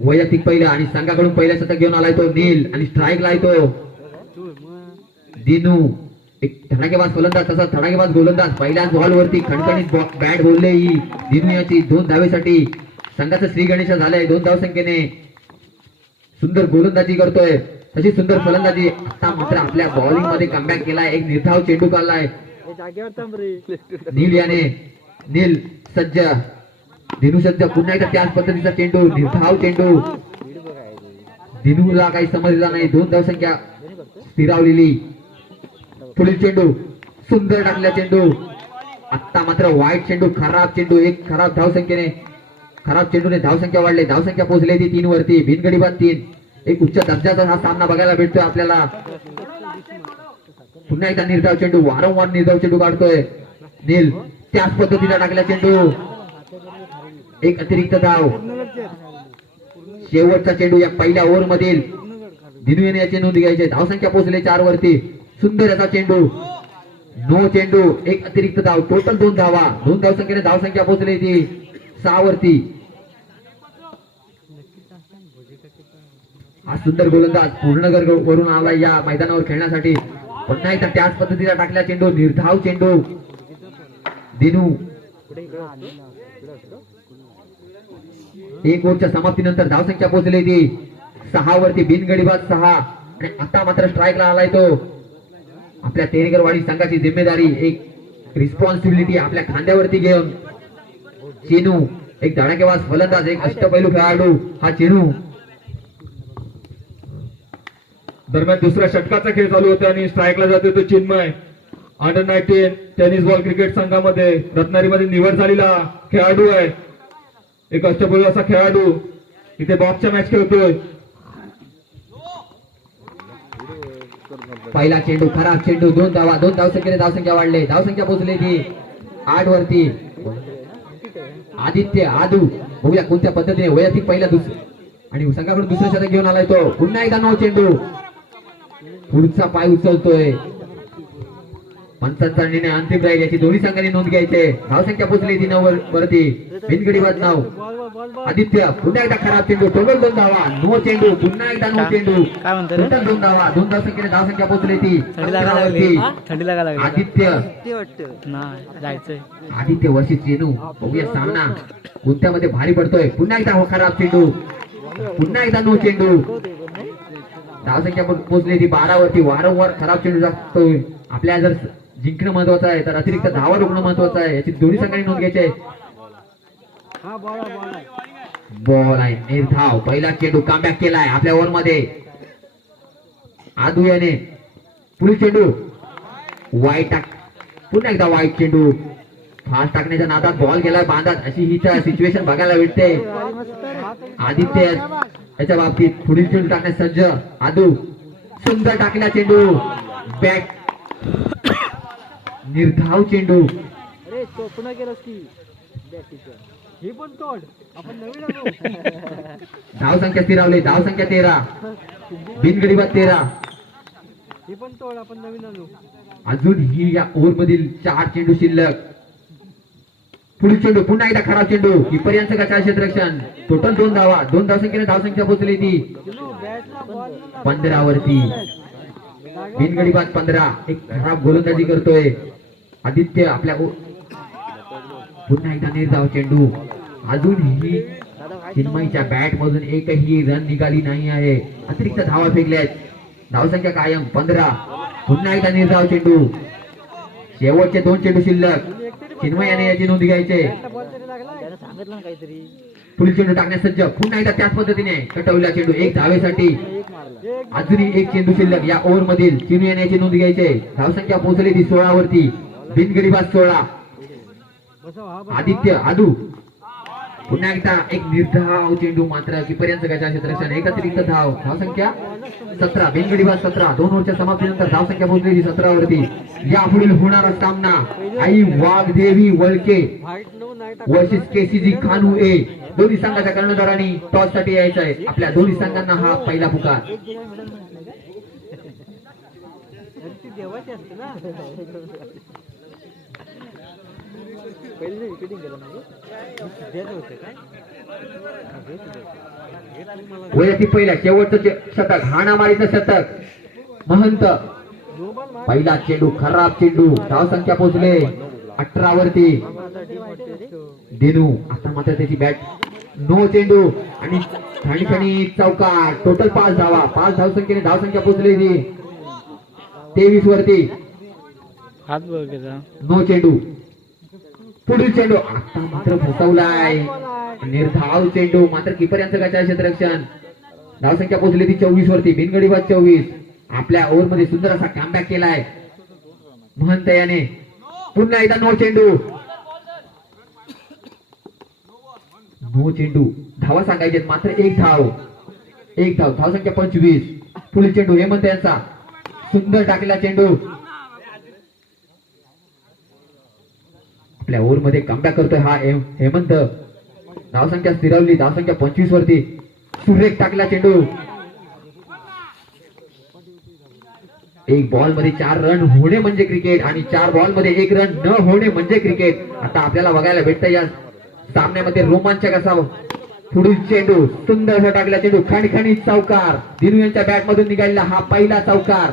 वैयक्तिक पहिलं आणि संघाकडून पहिल्या शतक घेऊन आलाय तो नील आणि स्ट्राईक लाय तो. दिनू. एक धडाकेबाज फलंदाज तसा धडाकेबाज गोलंदाज. पहिल्याच बॉल वरती खणखणीत बॅट बोलले ही. दिनू याची दोन धावेसाठी. संघाचं श्री गणेश झालंय दोन धाव संख्येने सुंदर गोलंदाजी करतोय. तशी सुंदर फलंदाजी आता मात्र आपल्या बॉलिंगमध्ये कमबॅक केलाय. एक निर्धाव चेंडू काढलाय. नील याने. नील सज्ज. दिनू सज्ज पुन्हा एकदा त्याच पद्धतीचा चेंडू निर्धाव चेंडू. दिनूला काही समजला नाही. दोन धावसंख्या स्थिरावलेली. पुढील चेंडू सुंदर टाकल्या चेंडू. आता मात्र वाईट चेंडू खराब चेंडू. एक खराब धावसंख्येने खराब चेंडूने धावसंख्या वाढले. धावसंख्या पोहोचली ती तीन वरती बिनगडी बाद तीन. एक उच्च दर्जाचा हा सामना बघायला भेटतोय आपल्याला. पुन्हा एकदा निर्धाव चेंडू. वारंवार निर्धाव चेंडू काढतोय. नील त्याच पद्धतीला टाकला चेंडू. एक अतिरिक्त धाव शेवटचा चेंडू या पहिल्या ओव्हर मधील दिनू याने याची नोंद घ्यायची धाव धावसंख्या पोहोचले चार वरती सुंदर असा चेंडू. नो चेंडू. एक अतिरिक्त धाव. टोटल दोन धावा. दोन धावसंख्येने धावसंख्या पोहोचली ती. सहा वरती हा सुंदर गोलंदाज पूर्णगर वरून आला या मैदानावर खेळण्यासाठी. पण नाही तर त्याच पद्धतीला टाकला चेंडू. निर्धाव चेंडू. दिनू. एक ओव्हरच्या समाप्तीनंतर धावसंख्या पोहोचली ती. सहा वरती बिनगडीबाद सहा. आणि आता मात्र स्ट्राईकला आलाय तो. आपल्या तेरेकरवाडी संघाची जिम्मेदारी एक रिस्पॉन्सिबिलिटी आपल्या खांद्यावरती घेऊन. चेनू एक धडाकेबाज फलंदाज एक अष्टपैलू खेळाडू हा चेनू. दरम्यान दुसऱ्या षटकाचा खेळ चालू होता आणि स्ट्राईकला जाते तो Chinmay. Under nineteen tennis ball cricket संघामध्ये रत्नागिरीमध्ये निवड झालेला खेळाडू आहे. एक अष्टपैलू असा खेळाडू इथे बॉक्सच्या मॅच खेळतोय. पहिला चेंडू खराब चेंडू दोन धावा दोन धावसंख्येने धावसंख्या वाढले. धावसंख्या पोहोचली ती आठ वरती आदित्य आदू बघूया कोणत्या पद्धतीने वैयक्तिक पहिला दुसरं आणि संघाकडून दुसरं शतक घेऊन आलाय तो. पुन्हा एकदा नऊ चेंडू. पुढचा पाय उचलतोय. पंचांचा निर्णय अंतिम राहील. याची दोन्ही संघांनी नोंद घ्यायचे. धावसंख्या पोहोचली ती नऊ वर- वरती. बिनगडी बाद नाव. आदित्य पुन्हा एकदा खराब चेंडू. टोटल दोन धावा. नो चेंडू. पुन्हा एकदा नो चेंडू? टोटल दोन धावा. दोन धावसंख्येने धावसंख्या पोहोचली ती. थंडी लागायला आदित्य. जायचंय. आदित्य वर्षी चेनू. बघूया सामना. कोणत्यामध्ये भारी पडतोय. पुन्हा एकदा हो खराब चेंडू. पुन्हा एकदा नो चेंडू. धावसंख्या पण पोहोचली ती बारावरती. वारंवार खराब चेंडू जातोय. आपल्या जर जिंकणं महत्वाचं आहे तर अतिरिक्त धावा रोखणं महत्वाचं आहे. याची दोन्ही संघांनी नोंद घ्यायची आहे. बॉल आहे निर्धाव. पहिला चेंडू कामबॅक केलाय आपल्या ओव्हरमध्ये. आदू याने. पुढील चेंडू. वाईट टाक. पुन्हा एकदा वाईट चेंडू. फास्ट टाकण्याच्या नादात बॉल गेलाय बांधात. अशी ही सिच्युएशन बघायला भेटते. आदित्य याच्या बाबतीत पुढील चेंडू टाकण्यास सज्ज. आदू. सुंदर टाकला चेंडू. बॅट निर्धाव चेंडू. अरे चोपणं केलंस की. हे पण तोड. आपण नवीन धाव संख्या स्थिरावली. धाव संख्या तेरा. बिनगडीबाद तेरा. हे पण तोड. आपण नवीन आलो. अजून ही या ओव्हर मधील चार चेंडू शिल्लक. पुढील चेंडू पुन्हा एकदा खराब चेंडू. किपर्यांचं का क्षेत्ररक्षण टोटल दोन धावा. दोन धावसंख्येने धावसंख्या पोहोचली ती. बॅटला बॉल पंधरावरती. बिनगडी बाद पंधरा. एक खराब गोलंदाजी करतोय. आदित्य आपल्या पुन्हा एकदा निर्धाव चेंडू. अजूनही चिन्मयच्या बॅट मधून एकही रन निघाली नाही आहे. अतिरिक्त धावा फेकल्यात. धावसंख्या कायम पंधरा. पुन्हा एकदा निर्धाव चेंडू. शेवटचे दोन चेंडू शिल्लक. चिन्मयाने याची नोंद घ्यायचे. पुढील चेंडू टाकण्यास सज्ज. पुन्हा एकदा त्याच पद्धतीने कटवला चेंडू एक धावेसाठी. अजूनही एक चेंडू शिल्लक या ओव्हर मधील चिन्मयाने याची नोंद घ्यायचे. धावसंख्या पोहोचली ती सोळा वरती बिनगडीबाद सोळा. आदित्य आदू. पुन्हा एकदा एक निर्धाव चेंडू मात्र किपर्यंत गजा क्षेत्ररक्षण. एक अतिरिक्त धाव धावसंख्या सतरा बिनगडीबाद सतरा. दोन ओव्हरच्या समाप्तीनंतर धावसंख्या पोहोचलेली सतरा वरती या पुढील होणारा सामना आई वाघदेवी वळके वर्सेस केसीजी खानू ए. दोन्ही संघाच्या कर्णधारांनी टॉससाठी यायचं आहे. आपल्या दोन्ही संघांना हा पहिला पुकार. देवाची असते ना. पहिले विकेटिंग केलं म्हणजे काय? वैयक्तिक पहिल्या शेवटचं शतक हाणामारीचं शतक महंत. पहिला चेंडू खराब चेंडू धाव संख्या पोहोचले. अठरा वरती देनू आता मात्र त्याची बॅट नो चेंडू. आणि ठणठणी चौकार टोटल पाच धावा. पाच धाव संख्येने धाव संख्या पोहोचली ती. तेवीस वरती हात बघ त्याचा नो चेंडू. पुढील चेंडू आता मात्र फसवलाय निर्धाव चेंडू मात्र किपर यांचं काय क्षेत्ररक्षण धाव संख्या पोहोचली ती चोवीस वरती बिनगडी बाद चोवीस. आपल्या ओव्हरमध्ये सुंदर असा कॅम्बॅक केलाय. महंत याने. पुन्हा एकदा नो चेंडू. नो चेंडू. धावा सांगायचे मात्र एक धाव. एक धाव. धाव संख्या पंचवीस. पुढील चेंडू हेमंत यांचा. सुंदर टाकलेला चेंडू. आपल्या ओव्हरमध्ये कमबॅक करतोय हा हेमंत. धावसंख्या स्थिरावली धावसंख्या पंचवीस वरती. सुरेख टाकला चेंडू. एक बॉलमध्ये चार रन होणे म्हणजे क्रिकेट आणि चार बॉलमध्ये एक रन न होणे म्हणजे क्रिकेट आता आपल्याला बघायला भेटतं या सामन्यामध्ये रोमांचक असा पुढील चेंडू सुंदर टाकला चेंडू. खणखणी चौकार दिनू यांच्या बॅट मधून निघालेला हा पहिला चौकार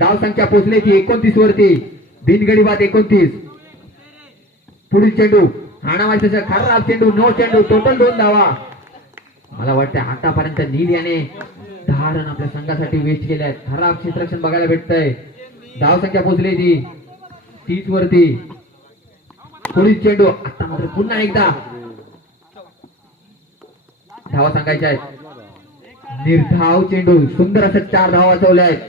धावसंख्या संख्या ती एकोणतीस वरती. बिनगडी बाद एकोणतीस. पुढील चेंडू हाणामारी खराब चेंडू नो चेंडू टोटल दोन धावा. मला वाटतं आतापर्यंत नील याने दहा रन आपल्या संघासाठी वेस्ट केले आहेत. खराब क्षेत्रक्षण बघायला भेटतंय. धाव संख्या पोहोचली ती. तीस वरती. पुढील चेंडू आता मात्र पुन्हा एकदा. धावा सांगायच्या आहेत. निर्धाव चेंडू सुंदर असं चार धावा वाचवल्या आहेत.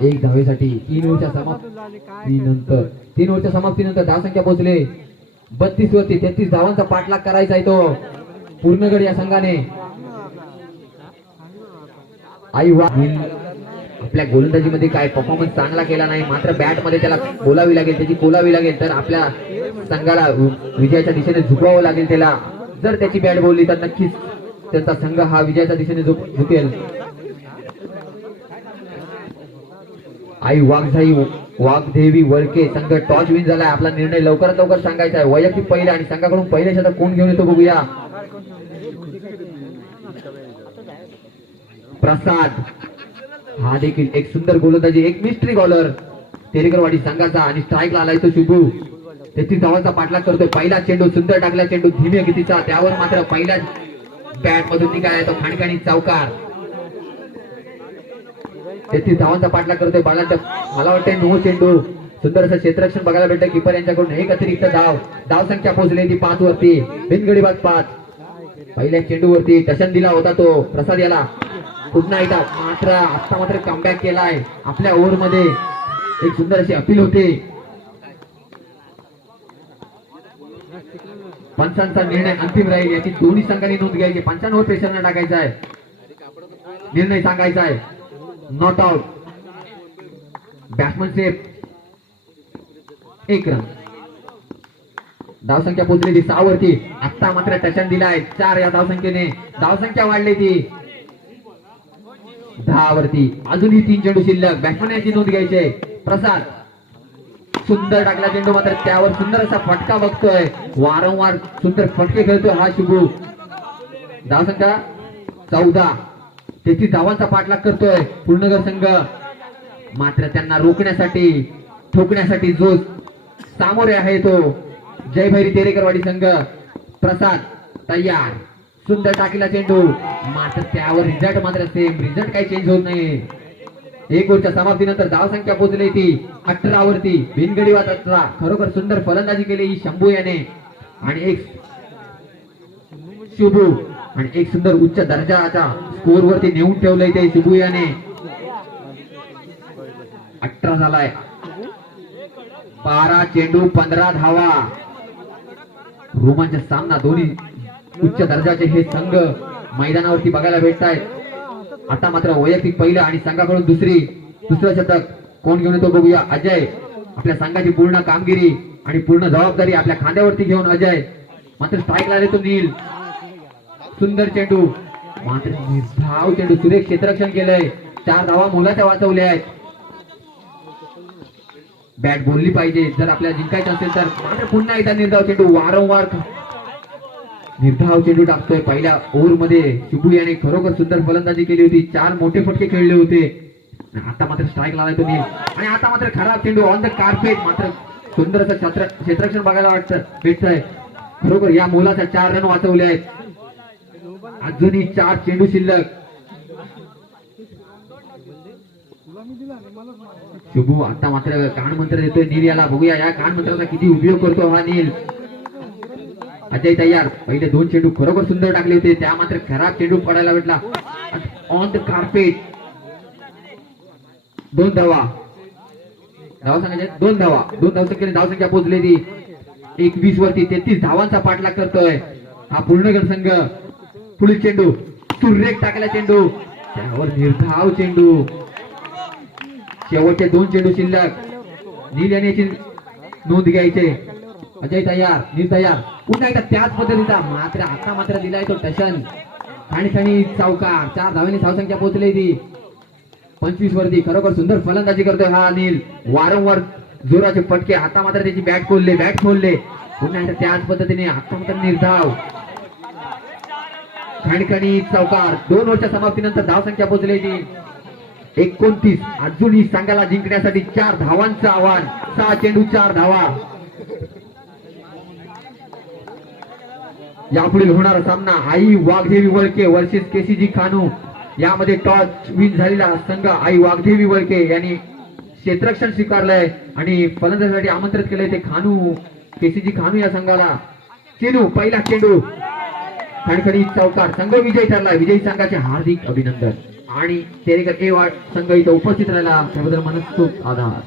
एक धावेसाठी तीन ओव्हरच्या समाप्तीनंतर तीन ओव्हरच्या समाप्तीनंतर धाव संख्या पोहोचले. बत्तीस वरती तेहतीस धावांचा पाठलाग करायचा आहे तो. पूर्णगड या संघाने. आई वा. आपल्या गोलंदाजीमध्ये काय परफॉर्मन्स चांगला केला नाही मात्र बॅटमध्ये त्याला बोलावी लागेल त्याची बोलावी लागेल तर आपल्या संघाला विजयाच्या दिशेने झुकवावं लागेल त्याला. जर त्याची बॅट बोलली तर नक्कीच त्यांचा संघ हा विजयाच्या दिशेने झुक- झुकेल. आई वाघझाई वाघदेवी वळके संघ टॉस विन झालाय. आपला निर्णय लवकरात लवकर सांगायचा आहे. वैयक्तिक पहिला आणि संघाकडून पहिले शतक कोण घेऊन येतो बघूया. प्रसाद. हा देखील एक सुंदर गोलंदाजी एक मिस्ट्री बॉलर तेरेकरवाडी संघाचा आणि स्ट्राईकला आलाय तो शुभू. तेहतीस धावांचा पाठलाग करतोय. पहिला चेंडू सुंदर टाकला. चेंडू धीमे गतीचा. त्यावर मात्र पहिल्या बॅट मधून निघाला तो खाणकाणी चौकार. तेहतीस धावांचा पाठलाग करतोय बालांच्या मला वाटतंय नऊ चेंडू. सुंदर असं क्षेत्ररक्षण बघायला भेटतं किपर यांच्याकडून एक अतिरिक्त धाव. धाव संख्या पोहोचली ती पाच वरती. बिनगडी बाद पाच. पहिल्या चेंडूवरती टशन दिला होता तो. प्रसाद याला. पुन्हा एकदा मात्र आता मात्र कमबॅक केलाय. आपल्या ओव्हरमध्ये एक सुंदर अशी अपील होते. पंचांचा निर्णय अंतिम राहील. याची दोन्ही संघांनी नोंद घ्यायची. पंचांवर प्रेशर न टाकायचा आहे. निर्णय सांगायचा आहे. नॉट आउट बॅट्समन सेफ एक रन धावसंख्या पोहोचली ती सहा वरती आता मात्र टचन दिलाय चार या धावसंख्येने. धावसंख्या वाढली ती. दहा वरती अजूनही तीन चेंडू शिल्लक. बॅट्समन याची नोंद घ्यायची आहे. प्रसाद. सुंदर टाकला चेंडू मात्र त्यावर सुंदर असा फटका बघतोय. वारंवार सुंदर फटके खेळतोय हा शुभू. धावसंख्या चौदा. त्याची धावांचा पाठलाग करतोय पूर्णगर संघ. मात्र त्यांना रोखण्यासाठी ठोकण्यासाठी जो सामोरे आहे तो जय भैरी तेरेकरवाडी संघ. प्रसाद तयार. सुंदर टाकीला चेंडू. मात्र त्यावर रिझल्ट मात्र सेम रिझल्ट काही चेंज होत नाही. एक ओव्हरच्या समाप्तीनंतर धाव संख्या पोहोचली ती. अठरा वरती बिनगडी वाद अठरा. खरोखर सुंदर फलंदाजी केली शंभू याने. आणि एक शुभू आणि एक सुंदर उच्च दर्जाचा स्कोर वरती नेऊन ठेवलंय ते शुभू अठरा झालाय. बारा चेंडू पंधरा धावा. रोमांचा सामना. दोन्ही उच्च दर्जाचे हे संघ मैदानावरती बघायला भेटत आहेत आता मात्र वैयक्तिक पहिलं आणि संघाकडून दुसरी दुसरं शतक. कोण घेऊन येतो बघूया. अजय आपल्या संघाची पूर्ण कामगिरी आणि पूर्ण जबाबदारी आपल्या खांद्यावरती घेऊन अजय. मात्र स्ट्राईकला आले तो नील. सुंदर चेंडू. मात्र निर्धाव चेंडू सुरेख क्षेत्ररक्षण केलंय. चार धावा मोलाच्या वाचवल्या आहेत. बॅट बोलली पाहिजे. जर आपल्याला जिंकायचं असेल तर मात्र पुन्हा एकदा निर्धाव चेंडू. वारंवार निर्धाव चेंडू टाकतोय. पहिल्या ओव्हरमध्ये शिबू याने खरोखर सुंदर फलंदाजी केली होती. चार मोठे फटके खेळले होते. आता मात्र स्ट्राईक लावलाय तुम्ही. आणि आता मात्र खराब चेंडू ऑन द कार्पेट मात्र सुंदर असं क्षेत्र क्षेत्ररक्षण बघायला वाटतं. भेटतंय. खरोखर या मुलाचा चार रन वाचवले आहेत. अजूनही चार चेंडू शिल्लक. शुभू आता मात्र कान मंत्र देतोय नील याला. बघूया या कानमंत्राचा किती उपयोग करतो हा नील. अजय तयार. पहिले दोन चेंडू खरोखर सुंदर टाकले होते. त्या मात्र खराब चेंडू पडायला भेटला. ऑन द कार्पेट दोन धावा. धावा सांगायचे? दोन धावा. दोन धावसंख्येने धावसंख्या पोहोचली एकवीस वरती तेहतीस धावांचा पाठलाग करतोय. हा पूर्ण संघ. पुढील चेंडू सुरेख टाकला चेंडू. त्यावर निर्धाव चेंडू. शेवटचे दोन चेंडू शिल्लक. नील याची नोंद घ्यायचे. अजय तयार नील तयार. पुन्हा एकदा त्याच पद्धतीचा मात्र आता मात्र दिलाय तो टशन. खाणी खाणी चौकार चार धावांनी धावसंख्या पोहोचली ती. पंचवीस वरती खरोखर सुंदर फलंदाजी करतोय हा अनिल वारंवार जोराचे फटके आता मात्र त्याची बॅट खोलले बॅट खोलले. पुन्हा एकदा त्याच पद्धतीने आता मात्र निर्धाव. खणखणी चौकार दोन ओव्हरच्या समाप्तीनंतर धावसंख्या पोहोचली ती एकोणतीस. अजूनही संघाला जिंकण्यासाठी चार धावांचं आव्हान. सहा चेंडू चार धावा. यापुढील होणारा सामना आई वाघदेवी वळके वर्सेस केसीजी खानू. यामध्ये टॉस विन झालेला संघ आई वाघदेवी वळके यांनी क्षेत्ररक्षण स्वीकारलंय आणि फलंदाजासाठी आमंत्रित केलंय ते खानू. केसीजी खानू या संघाला. चेनू पहिला चेंडू. खणखणी चौकार संघ विजयी ठरला विजयी संघाचे हार्दिक अभिनंदन. आणि तेरेकर ए वाट संघ इथं उपस्थित राहिला. त्याबद्दल मनस्फूर्त आधार.